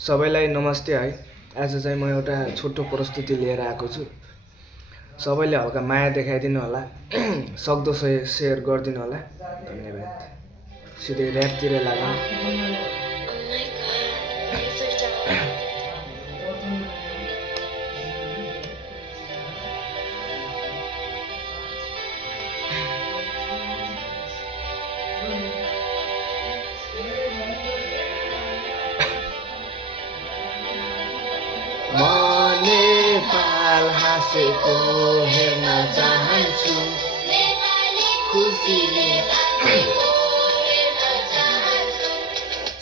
सबैलाई नमस्ते है। आज चाहिँ म एउटा छोटो प्रस्तुति लिएर आएको छु। सबैले हल्का माया देखाइदिनु होला, सक्दो सेयर गरिदिनु होला। धन्यवाद। सिधै ऱ्यापतिर लागौँ। म नेपाल हाँसेको हेर्न चाहन्छु, खुसीले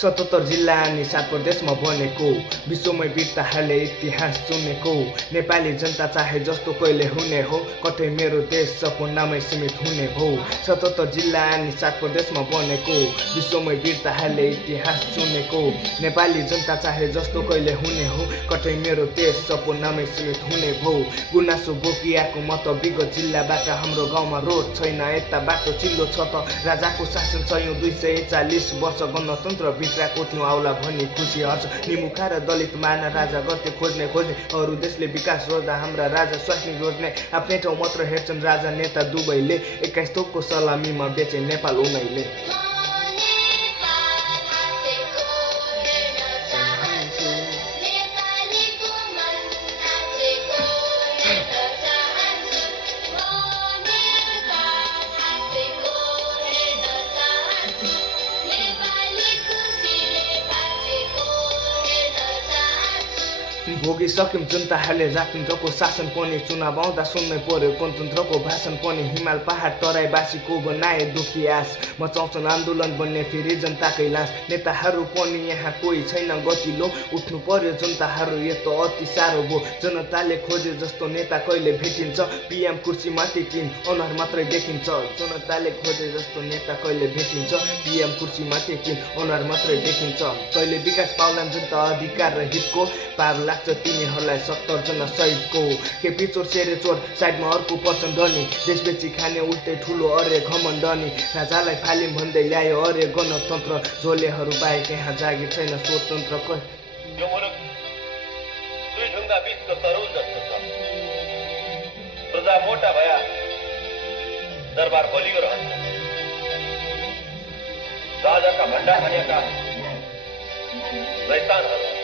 77 जिल्ला अनि 7 प्रदेशमा बनेको, विश्वमै वीरताहरूले इतिहास चुनेको, नेपाली जनता चाहे जस्तो कहिले हुने हो, कतै मेरो देश सपनामै सीमित हुने भो। 77 जिल्ला अनि 7 प्रदेशमा बनेको, विश्वमै वीरताहरूले इतिहास चुनेको, नेपाली जनता चाहे जस्तो कहिले हुने हो, कतै मेरो देश सपनामै सीमित हुने भो। गुनासो बोकिआएको म त विगत जिल्लाबाट, हाम्रो गाउँमा रोड छैन, यता बाटो चिल्लो छ त, राजाको शासन सयौं 240 वर्ष गणतन्त्र भित्राको थियो आउला भनी खुसी हर्ष, निमुखा र दलित मार्न राजा गर्थे खोज्ने, अरू देशले विकास रोज्दा हाम्रा राजा स्वास्नी रोज्ने, आफ्नै ठाउँ मात्र हेर्छन् राजा नेता दुवैले, 21 तोपको सलामीमा बेचे नेपाल उनैले। भोगिसक्यौं जनताहरूले राजतन्त्रको शासन पनि, चुनाव आउँदा सुन्नै पर्यो गणतन्त्रको भाषण पनि, हिमाल पहाड तराईवासीको बनाए दुखी आस, मचाउँछन् आन्दोलन बन्ने फेरि जनताकै लास, नेताहरू पनि यहाँ कोही छैन गतिलो, उठ्नु पर्यो जनताहरू यो त अति साह्रो भो, जनताले खोजे जस्तो नेता कहिले भेटिन्छ, पीएम कुर्सीमाथि किन अनुहार मात्रै देखिन्छ, जनताले खोजे जस्तो नेता कहिले भेटिन्छ, पीएम कुर्सीमाथि किन अनुहार मात्रै देखिन्छ, कहिले विकास पाउलान् जनता अधिकार र हितको, पार लाग्छ तिनीहरूलाई 70 जना शहीदको, के पिचोर सेरेचोर साइडमा अर्को पर्छन् धनी, देश बेची खाने उल्टै ठुलो अरे घमण्डनी, राजालाई फालिम भन्दै ल्यायो अरे गणतन्त्र, झोलेहरू बाहेक यहाँ जागिर छैन स्वतन्त्रको। यो मुलुक दुई ढुङ्गा बीचको तरुल जस्तो छ, प्रजा मोटा भया दरबार बलियो रहन्छ, राजाका भण्डा भनेका रैतानहरू